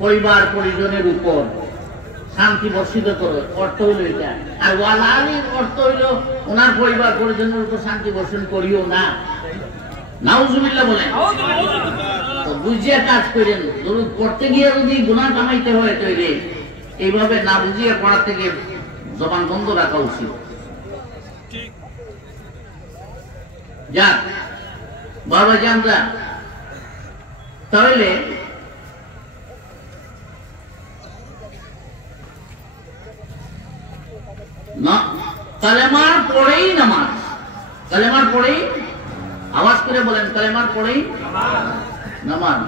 পরিবার পরিজনের উপর শান্তি বর্ষিত করো, অর্থ হইল এটা। আর ওয়ালা আলীর অর্থ হইল ওনার পরিবার পরিজনের উপর শান্তি বর্ষণ করিও না। নাউজুবিল্লাহ বলেন। তো বুঝিয়ে কাজ করেন, দরুদ পড়তে গিয়ে যদি গুনাহ কামাইতে হয় তৈরি, এইভাবে না বুঝিয়ে পড়ার থেকে জবান বন্ধ রাখা উচিত। যাক বাবা জানরা, তাহলে কালেমার পড়েই নামাজ, কালেমার পড়েই, আওয়াজ করে বলেন, কালেমার পড়েই নামাজ।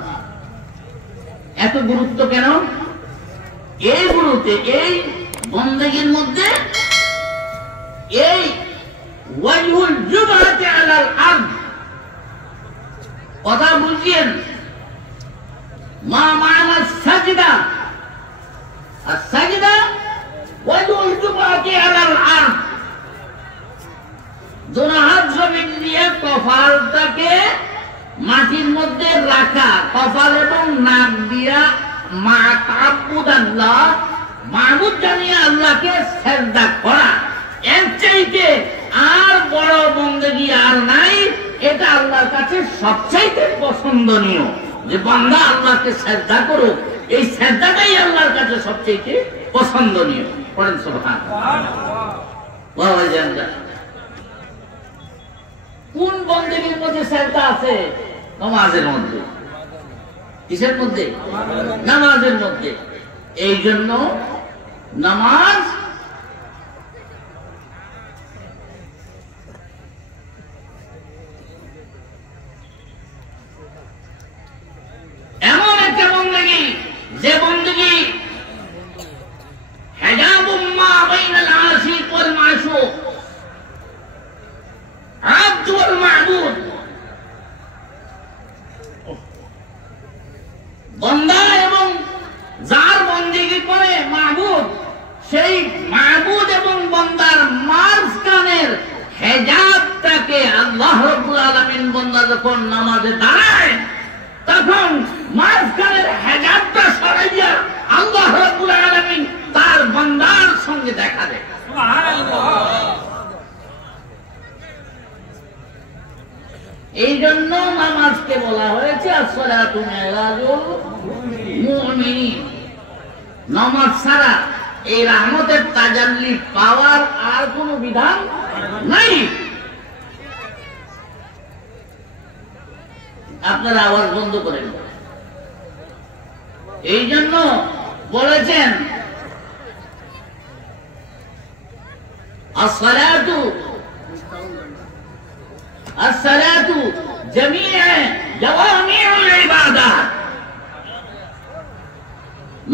এত গুরুত্ব কেন? এই গুরুত্বে, এই বন্দেগীর মধ্যে এই ওয়াজহুল জুমআতি আলাল আরদ কথা বুঝিয়েন। মা মা'না সাজদা, as-সাজদা ওয়াজহুল জুমআতি আলাল আরদ। দুই হাত জমিন দিয়ে কপালটাকে মাটির মধ্যে রাখা, কপাল এবং নাক দিয়া মা তা'বুদাল্লাহ, মাবুদ জানিয়ে আল্লাহকে সিজদা করা, এর চাইতে আর বড় বন্দেগী আর নাই। এটা আল্লাহর কাছে সবচাইতে পছন্দনীয়, যে বান্দা আল্লাহকে সিজদা করুক। এই সিজদাটাই আল্লাহর কাছে সবচাইতে পছন্দনীয়। পড়েন সুবহানাল্লাহ। কোন বন্দেগীর মধ্যে সিজদা আছে? নামাজের মধ্যে। কিসের মধ্যে? নামাজের মধ্যে। এই জন্য নামাজ এমন একটা বন্দেগী, যে বন্দেগী হিজাবুম মা বাইনাল আশিক ওয়াল মাশুক, আবদ ওয়াল মা'বুদ। বান্দা এবং যার বন্দেগী করে মা'বুদ, সেই মা'বুদ এবং বান্দার মাঝখানের হিজাবটাকে আল্লাহ রাব্বুল আলামিন বান্দা যখন নামাজে দাঁড়ায়, তখন মাঝখানের হিজাবটা সরাইয়া আল্লাহ রাব্বুল আলামিন তার বান্দার সঙ্গে দেখা দেয়। সুবহানাল্লাহ। এই জন্য নামাজকে বলা হয়েছে as-সালাতু মি'রাজুল মুমিনিন। নামাজ ছাড়া এই রহমতের তাজাল্লি পাওয়ার আর কোনো বিধান নাই। আপনারা আওয়াজ বন্ধ করেন। এই জন্য বলেছেন as-সালাতু as-সালাতু জামিআ জাওয়ামিউল ইবাদাত।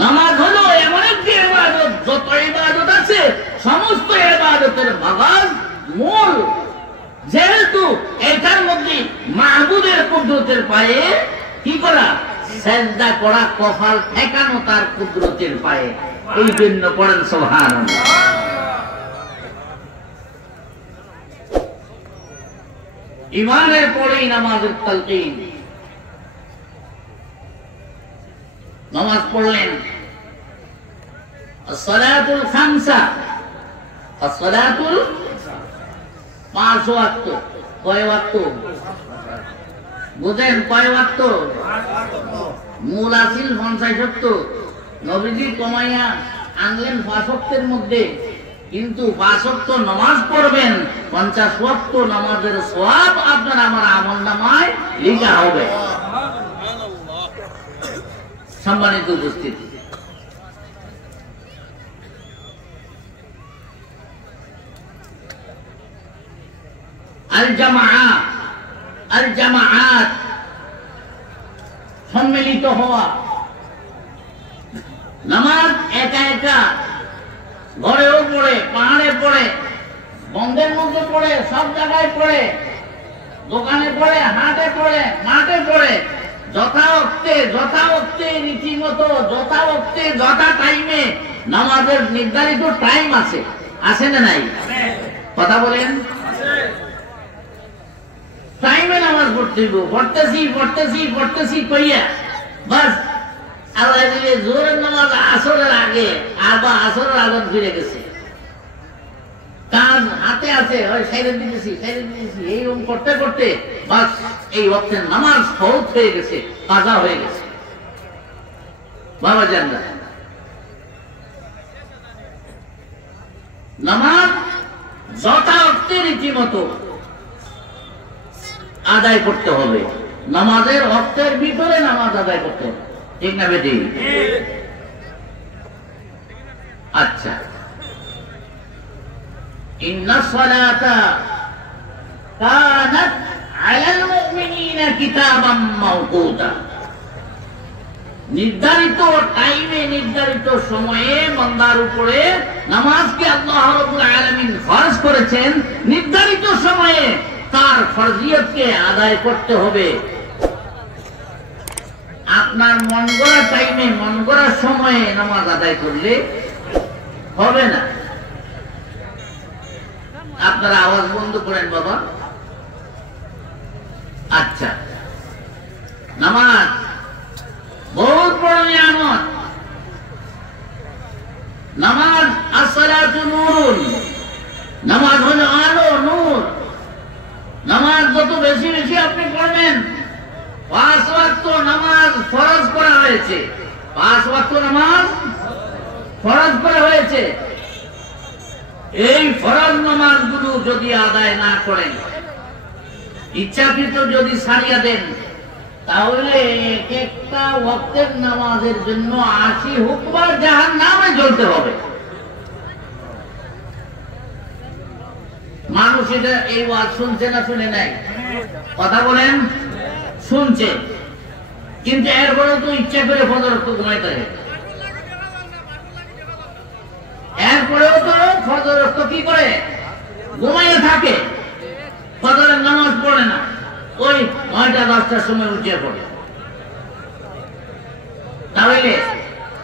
নামাজ হলো এমন একটি ইবাদত, যত ইবাদত আছে সমস্ত ইবাদতের মাগাজ, মূল। যেহেতু এটার মধ্যে মাহবুবের কুদরতের পায়ে কি করা? সিজদা করা, কপাল ঠেকানো তার কুদরতের পায়ে। এই জন্য পড়েন সুবহানাল্লাহ। ইমানের পরেই নামাজের তালকিন। নামাজ পড়লেন as-salatul khamsa, as-salatul 5 ওয়াক্ত। কয় ওয়াক্ত? বুঝেন কয় ওয়াক্ত? মূল আসিল 50 ওয়াক্ত। নবীজি কমাইয়া আনলেন 5 ওয়াক্তের মধ্যে, কিন্তু 5 ওয়াক্ত নামাজ পড়বেন, 50 ওয়াক্ত নামাজের সওয়াব আপনার আমার আমলনামায় লেখা হবে। সম্মানিত উপস্থিতি, আল জামাআত সম্মিলিত হওয়া। নামাজ একা একা ঘরেও পড়ে, পাহাড়ে পড়ে, বন্ধের মধ্যে পড়ে, সব জায়গায় পড়ে, দোকানে পড়ে, হাটে পড়ে, মাঠে পড়ে, যথাঅক্তে রীতিমতো যথাঅক্তে যথা টাইমে নামাজের নির্ধারিত টাইম আছে। আছে না নাই? কথা বলেন। টাইমে নামাজ পড়তে পড়তেছি কইয়া বাস আল্লাহ দিলে জোহরের নামাজ আসরের আগে আবার আসরের আজান ফিরে গেছে, কাজ হাতে আছে, সাইরে দিতেছি এইরকম করতে করতে বাস এই ওয়াক্তের নামাজ ফরজ হয়ে গেছে, কাজা হয়ে গেছে। বাবা জানরা, নামাজ যথা অর্থে রীতিমতো আদায় করতে হবে, নামাজের অর্থের ভিতরে নামাজ আদায় করতে হবে, ঠিক না বেটি? আচ্ছা, ইন্না সালাতা কানাত আলাল মুমিনিনা কিতাবাম মাওকুতা, নির্ধারিত টাইমে নির্ধারিত সময়ে বান্দার উপরে নামাজকে আল্লাহ রাব্বুল আলামিন ফরজ করেছেন, নির্ধারিত সময়ে তার ফরজিয়তকে আদায় করতে হবে। আপনার মন গড়া টাইমে মন গড়া সময়ে নামাজ আদায় করলে হবে না। আপনারা আওয়াজ বন্ধ করেন বাবা। আচ্ছা, নামাজ বহুত বড় নিয়ামত। নামাজ আসসালাতু নূরুন, নামাজ হলো আলো, নূর। নামাজ যত বেশি বেশি আপনি পড়বেন, 5 ওয়াক্ত নামাজ ফরজ করা হয়েছে, 5 ওয়াক্ত নামাজ ফরজ করা হয়েছে। এই ফরজ নামাজগুলো যদি আদায় না করেন, ইচ্ছাকৃত যদি ছাড়িয়ে দেন, তাহলে একটা ওয়াক্তের নামাজের জন্য 80 হুকবার জাহান্নামে জ্বলতে হবে। মানুষ এটা এই ওয়াজ শুনছে না শুনে নাই? কথা বলেন, শুনছে, কিন্তু এরপরেও তো ইচ্ছা করে ফজর ঘুমাইতে থাকে, এরপরেও তো ফজর কি করে ঘুমাইয়ে থাকে, ফজরের নামাজ পড়ে না, ওই 9টা-10টার সময় উঠে পড়ে। তাহলে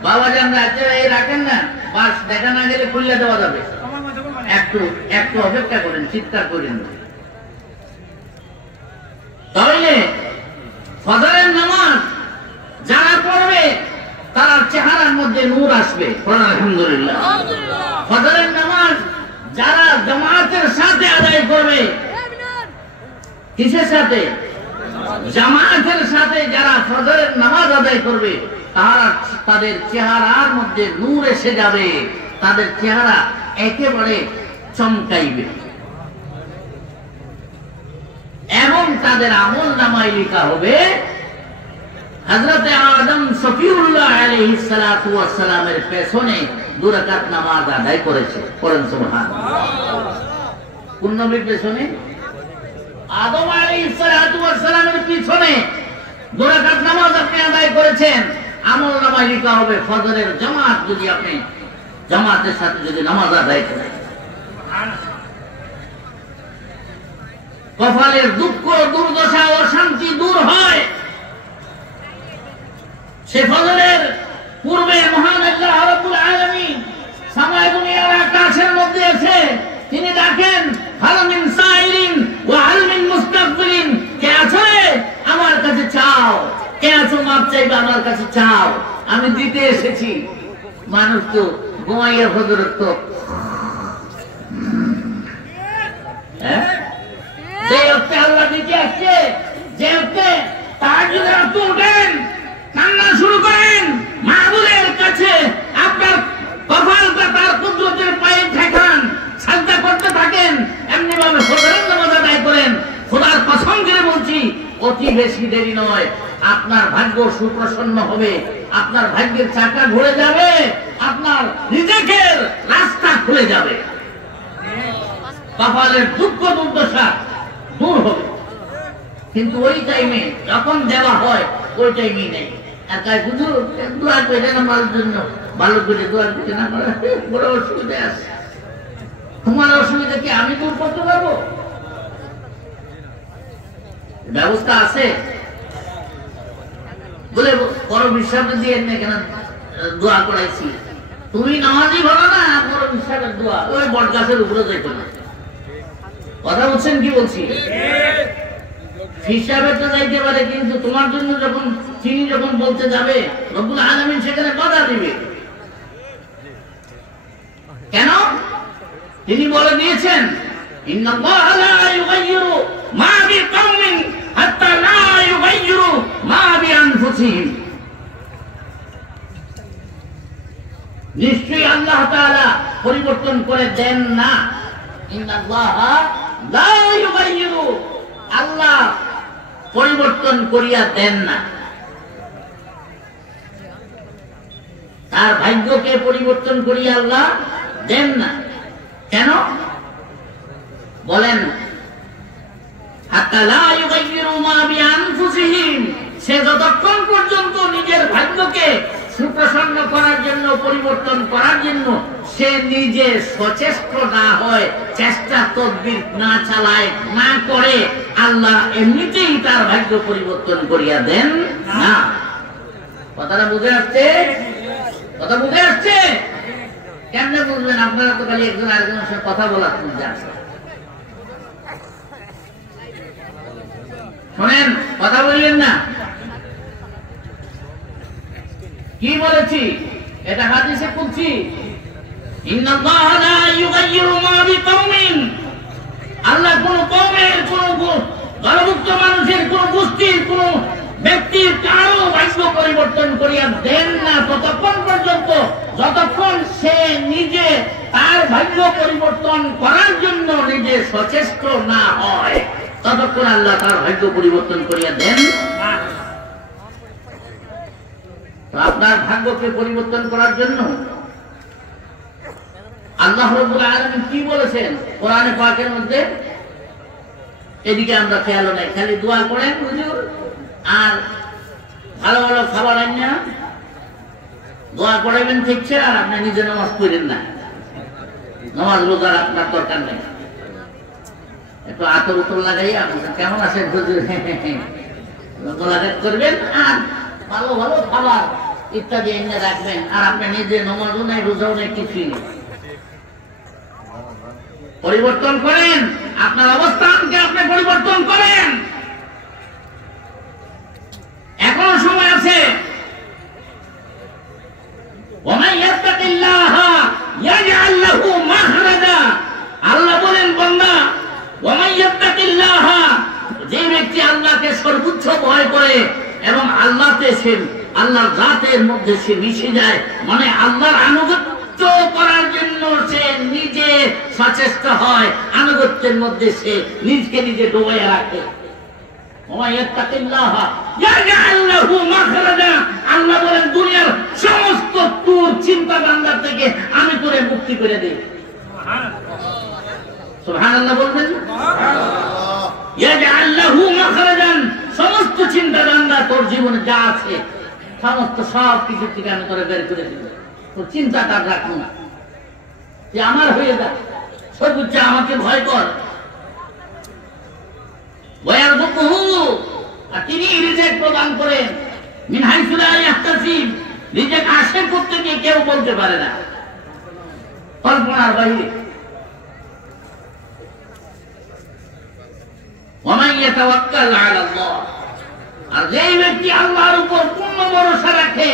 বাবা জানরা এই রাখেন না, বাস দেখা না গেলে খুললে দেওয়া যাবে, একটু অপেক্ষা করেন, চিৎকার করেন। তাহলে ফজরের নামাজ যারা পড়বে তার চেহারার মধ্যে নূর আসবে, আলহামদুলিল্লাহ। ফজরের নামাজ যারা জামাতের সাথে আদায় করবে, কিসের সাথে? জামাতের সাথে যারা ফজরের নামাজ আদায় করবে, তাদের চেহারার মধ্যে নূর এসে যাবে, তাদের চেহারা একেবারে চমকাইবে এবং তাদের আমল নামায় লেখা হবে হযরতে আদম শফিউল্লাহ আলাইহিস সালাতু ওয়াস সালামের পেছনে 2 রাকাত নামাজ আদায় করেছে। পড়েন সুবহানাল্লাহ। কোন নবীর পেছনে? আদম আলাইহিস সালাতু ওয়াস সালামের পিছনে 2 রাকাত নামাজ আপনি আদায় করেছেন, আমল নামায় লেখা হবে ফজরের জামাত যদি আপনি জামাতের সাথে যদি নামাজ আদায় করেন। কপালের দুঃখ, দুর্দশা, অশান্তি দূর হয়। সে ফজরের পূর্বে মহান আল্লাহ রাব্বুল আলামিন সামায় দুনিয়ার আকাশের মধ্যে এসে তিনি ডাকেন, হাল মিন সাইলিন ওয়া হাল মিন মুস্তাগফিরিন, কে আছো আমার কাছে চাও, কে আছো মাপ চাইবে আমার কাছে চাও, আমি দিতে এসেছি। মানুষ তো ঘুমাইয়া ফজরের তো যে হচ্ছে আল্লাহ দিতে আসছে, যে হচ্ছে তাহাজ্জুদের রাতে উঠেন, কান্না শুরু করেন মাহবুবের কাছে, আপনার কপালটা তার কুদরতের পায়ে ঠেকান, সাজদা করতে থাকেন, এমনি ভাবে ফজরের নামাজ আদায় করেন। খোদার কসম করে বলছি, অতি বেশি দেরি নয়, আপনার ভাগ্য সুপ্রসন্ন হবে, আপনার ভাগ্যের চাকা ঘুরে যাবে, আপনার রিজিকের রাস্তা খুলে যাবে, কপালের দুঃখ দুর্দশা দূর হবে। কিন্তু ওই টাইমে যখন দেওয়া হয় ওই টাইমে নেই। দোয়া করে আমার জন্য, ভালো করে দোয়া করে না, বড় অসুবিধা আছে, তোমার অসুবিধা কি আমি দূর করতে পারবো? ব্যবস্থা আছে বলে বড় বিশ্বাস দিয়ে কেন দোয়া করাইছি, তুমি নামাজই ভালো না, বড় বিশ্বাসের দোয়া ওই বট গাছের উপরে যাইতো না। কথা বলছেন কি বলছি? হিসাবে তো যাইতে পারে, কিন্তু তোমার জন্য যখন তিনি যখন বলতে যাবে রব্বুল আলামিন সেখানে বাধা দিবে। কেন? তিনি বলে দিয়েছেন ইন্নাল্লাহা লা ইউগাইয়িরু মা বিকাওমিন হাত্তা লা ইউগাইয়িরু মা বিআনফুসিহিম। নিশ্চয়ই আল্লাহ তাআলা পরিবর্তন করে দেন না। ইন্নাল্লাহা লা ইউগাইয়িরু, আল্লাহ পরিবর্তন করিয়া দেন না। তার ভাগ্যকে পরিবর্তন করিয়া আল্লাহ দেন না। কেন বলেন? হাত্তা লা ইউগাইয়িরু মা বিআনফুসিহিম, সে যতক্ষণ পর্যন্ত নিজের ভাগ্যকে সুপ্রসন্ন করার জন্য, পরিবর্তন করার জন্য সে নিজে সচেষ্ট না হয়, চেষ্টা তদবির না চালায়, না করে, আল্লাহ এমনিতেই তার ভাগ্য পরিবর্তন করিয়া দেন না। কথাটা বুঝে আসছে? কথা বুঝে আসছে? কেমনে বুঝবেন? আপনারা তো খালি একজন আরেকজনের সাথে কথা বলার জানেন। শোনেন, কথা বললেন না। কি বলেছি? এটা হাদিসে কুদসি। ইন্নাল্লাহা লা ইউগাইয়িরু মা বিকাওমিন, আল্লাহ কোন কওমের, কোন দলভুক্ত মানুষের, কোন গোষ্ঠীর, কোন ব্যক্তির কারো ভাগ্য পরিবর্তন করিয়া দেন না ততক্ষণ পর্যন্ত যতক্ষণ সে নিজে তার ভাগ্য পরিবর্তন করার জন্য নিজে সচেষ্ট না হয়, ততক্ষণ আল্লাহ তার ভাগ্য পরিবর্তন করিয়া দেন না। আপনার ভাগ্যকে পরিবর্তন করার জন্য আল্লাহ রাব্বুল আলামিন কি বলেছেন কোরআনে পাকের মধ্যে? এদিকে আমরা খেয়াল নাই, খালি দোয়া করেন হুজুর, আর ভালো ভালো খাবার আনিয়া দোয়া করাবেন, ঠিকছে, আর আপনি নিজে নামাজ পড়েন না। নামাজ রোজার আপনার দরকার নেই। একটু আতর উতর লাগাইয়া কেমন আছেন হুজুর করবেন, আর ভালো ভালো খাবার ইত্যাদি এনে রাখবেন, আর আপনি নিজে নামাজও নাই, রোজাও নাই, কিছুই নেই। পরিবর্তন করেন, আপনার অবস্থানকে আপনি পরিবর্তন করেন। এখনো সময় আছে। আল্লাহ বলেন বান্দা, যে ব্যক্তি আল্লাহকে সর্বোচ্চ ভয় করে এবং আল্লাহতে সে, আল্লাহর জাতের মধ্যে সে মিশে যায়, মানে আল্লাহর আনুগত্য করার জন্য সে নিজে সচেষ্ট হয়, আনুগত্যের মধ্যে সে নিজকে নিজে ডুবাইয়া রাখে। আল্লাহ বলেন দুনিয়ার সমস্ত তোর চিন্তা ভাবনা থেকে আমি তোরে মুক্তি করে দিই। সুবহানাল্লাহ বলবেন। সমস্ত চিন্তা ভাবনা তোর জীবনে যা আছে সমস্ত সব কিছু থেকে আমি তোরে বের করে দিব। তোর চিন্তাটা রাখবো না যে আমার হয়ে যা, সর্বোচ্চ আমাকে ভয় কর। আর তিনি রিজেক্ট প্রদান করেন মিন হাইসু লা ইয়াহতাসিব, রিজেক্ট আসে করতে গিয়ে কেউ বলতে পারে না, কল্পনার বাইরে। ওয়ামান ইয়াতাওয়াক্কাল আলাল্লাহ, আর যেই ব্যক্তি আল্লাহর উপর পূর্ণ ভরসা রাখে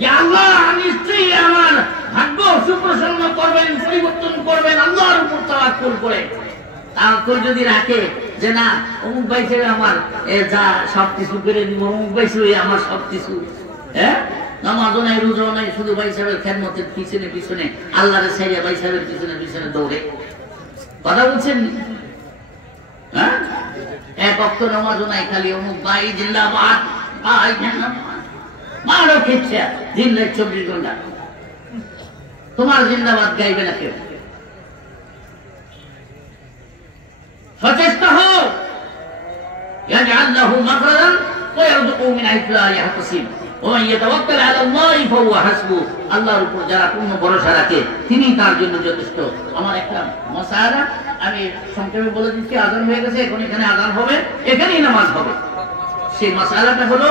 যে আল্লাহ নিশ্চয়ই আমার ভাগ্য সুপ্রসন্ন করবেন, পরিবর্তন করবেন, আল্লাহর উপর তাওয়াক্কুল করে, তারপর যদি রাখে যে না অমুক ভাই ছেড়ে আমার যা সবকিছু করে দিব, অমুক ভাই ছেড়ে আমার সবকিছু, হ্যাঁ, নামাজও নাই, রোজাও নাই, শুধু ভাই সাহেবের খেদমতের পিছনে পিছনে, আল্লাহরে ছেড়ে ভাই সাহেবের পিছনে পিছনে দৌড়ে। কথা বলছেন? হ্যাঁ, এক ওয়াক্ত নামাজও নাই, খালি অমুক ভাই জিন্দাবাদ, ভাই জিন্দাবাদ, মারো খেচ্ছে দিন রাত 24 ঘন্টা। তোমার জিন্দাবাদ গাইবে না কেউ। সচেষ্ট হও, ইয়াজআল লাহু মাখরাজান ওয়া ইয়ারযুকুহু মিন হাইথু লা ইয়াহতাসিব ওয়া মান ইয়াতাওয়াক্কাল আলা আল্লাহি ফাহুয়া হাসবুহ। আল্লাহর উপর যারা পূর্ণ ভরসা রাখে তিনি তার জন্য যথেষ্ট। আমার একটা মাসআলা আমি সংক্ষেপে বলে দিচ্ছি, আযান হয়ে গেছে, এখন এখানে আযান হবে, এখানেই নামাজ হবে। সেই মাসআলাটা হলো